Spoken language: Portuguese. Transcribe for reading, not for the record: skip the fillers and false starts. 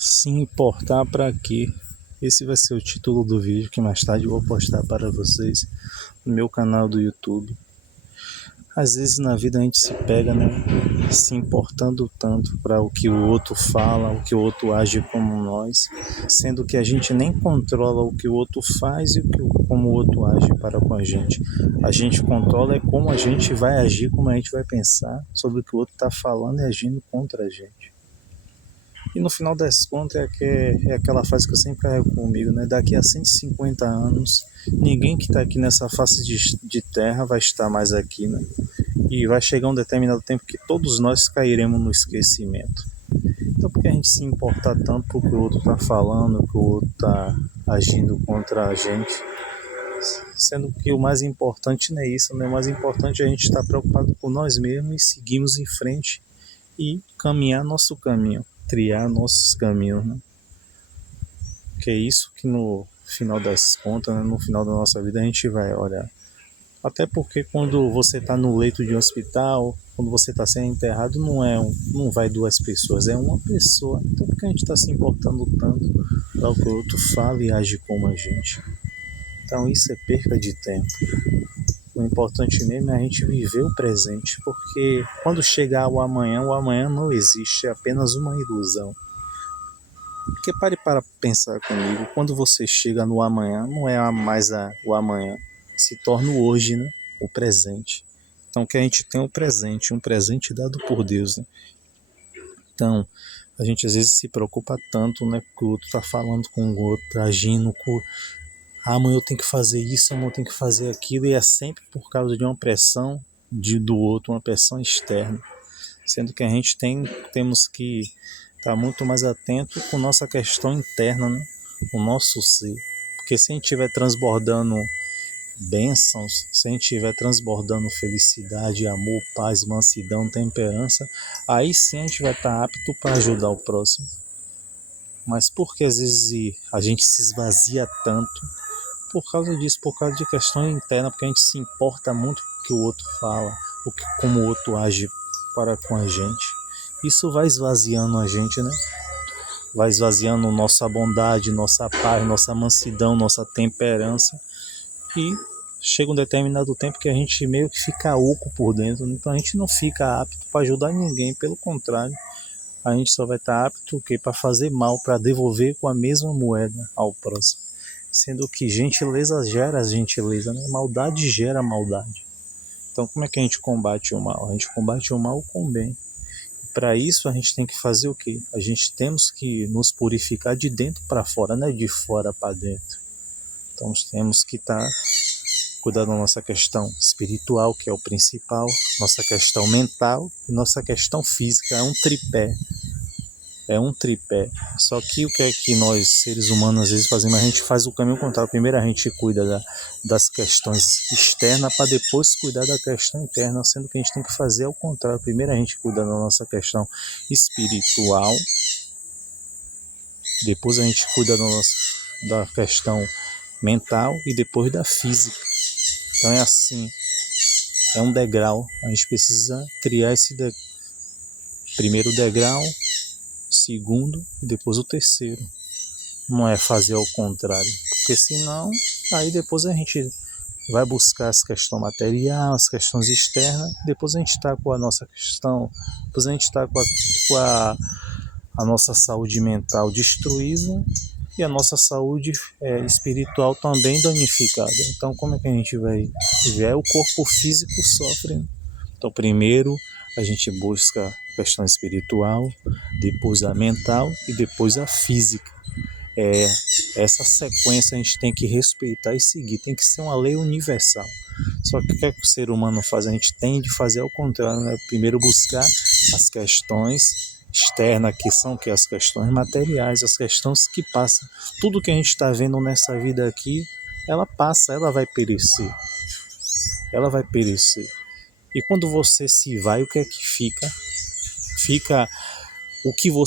Se importar para quê? Esse vai ser o título do vídeo que mais tarde eu vou postar para vocês no meu canal do YouTube. Às vezes na vida a gente se pega, né, se importando tanto para o que o outro fala, o que o outro age como nós, sendo que a gente nem controla o que o outro faz e como o outro age para com a gente. A gente controla é como a gente vai agir, como a gente vai pensar sobre o que o outro está falando e agindo contra a gente. E no final das contas é aquela frase que eu sempre carrego comigo, né? Daqui a 150 anos, ninguém que está aqui nessa face de terra vai estar mais aqui, né? E vai chegar um determinado tempo que todos nós cairemos no esquecimento. Então por que a gente se importar tanto com o que o outro está falando, o que o outro está agindo contra a gente? Sendo que o mais importante não é isso, né? O mais importante é a gente estar preocupado com nós mesmos e seguirmos em frente e caminhar nosso caminho, trilhar nossos caminhos, né? Que é isso que no final das contas, né, no final da nossa vida a gente vai olhar. Até porque quando você está no leito de um hospital, quando você está sendo enterrado, não vai duas pessoas, é uma pessoa. Então por que a gente está se importando tanto para o que o outro fala e age como a gente? Então isso é perca de tempo. O importante mesmo é a gente viver o presente, porque quando chegar o amanhã não existe, é apenas uma ilusão. Porque pare para pensar comigo, quando você chega no amanhã, não é mais o amanhã, se torna o hoje, né? O presente. Então que a gente tem o presente, um presente dado por Deus, né? Então, a gente às vezes se preocupa tanto, né, que o outro está falando com o outro, agindo com amanhã eu tenho que fazer isso, amanhã eu tenho que fazer aquilo, e é sempre por causa de uma pressão do outro, uma pressão externa. Sendo que a gente temos que estar muito mais atento com nossa questão interna, né? O nosso ser. Porque se a gente estiver transbordando bênçãos, se a gente estiver transbordando felicidade, amor, paz, mansidão, temperança, aí sim a gente vai estar apto para ajudar o próximo. Mas por que às vezes a gente se esvazia tanto? Por causa disso, por causa de questão interna, porque a gente se importa muito com o que o outro fala, como o outro age para com a gente. Isso vai esvaziando a gente, né? Vai esvaziando nossa bondade, nossa paz, nossa mansidão, nossa temperança. E chega um determinado tempo que a gente meio que fica oco por dentro. Então a gente não fica apto para ajudar ninguém, pelo contrário. A gente só vai estar apto para fazer mal, para devolver com a mesma moeda ao próximo. Sendo que gentileza gera gentileza, né? Maldade gera maldade. Então como é que a gente combate o mal? A gente combate o mal com o bem. Para isso a gente tem que fazer o quê? A gente temos que nos purificar de dentro para fora, não é de fora para dentro. Então temos que cuidar da nossa questão espiritual, que é o principal, nossa questão mental e nossa questão física. É um tripé. É um tripé. Só que o que é que nós, seres humanos, às vezes fazemos? A gente faz o caminho contrário. Primeiro a gente cuida das questões externas para depois cuidar da questão interna, sendo que a gente tem que fazer ao contrário. Primeiro a gente cuida da nossa questão espiritual, depois a gente cuida da questão mental e depois da física. Então é assim, é um degrau. A gente precisa criar esse primeiro degrau, segundo e depois o terceiro. Não é fazer ao contrário, porque senão aí depois a gente vai buscar as questões materiais, as questões externas, depois a gente está com a nossa questão, depois a gente está com a nossa saúde mental destruída e a nossa saúde espiritual também danificada. Então como é que a gente vai ver? O corpo físico sofre, né? Então primeiro a gente busca a questão espiritual, depois a mental e depois a física. Essa sequência a gente tem que respeitar e seguir, tem que ser uma lei universal. Só que o que é que o ser humano faz? A gente tem de fazer ao contrário, né? Primeiro buscar as questões externas, que são que as questões materiais, as questões que passam. Tudo que a gente está vendo nessa vida aqui, ela passa, ela vai perecer. Ela vai perecer. E quando você se vai, o que é que fica? Fica o que você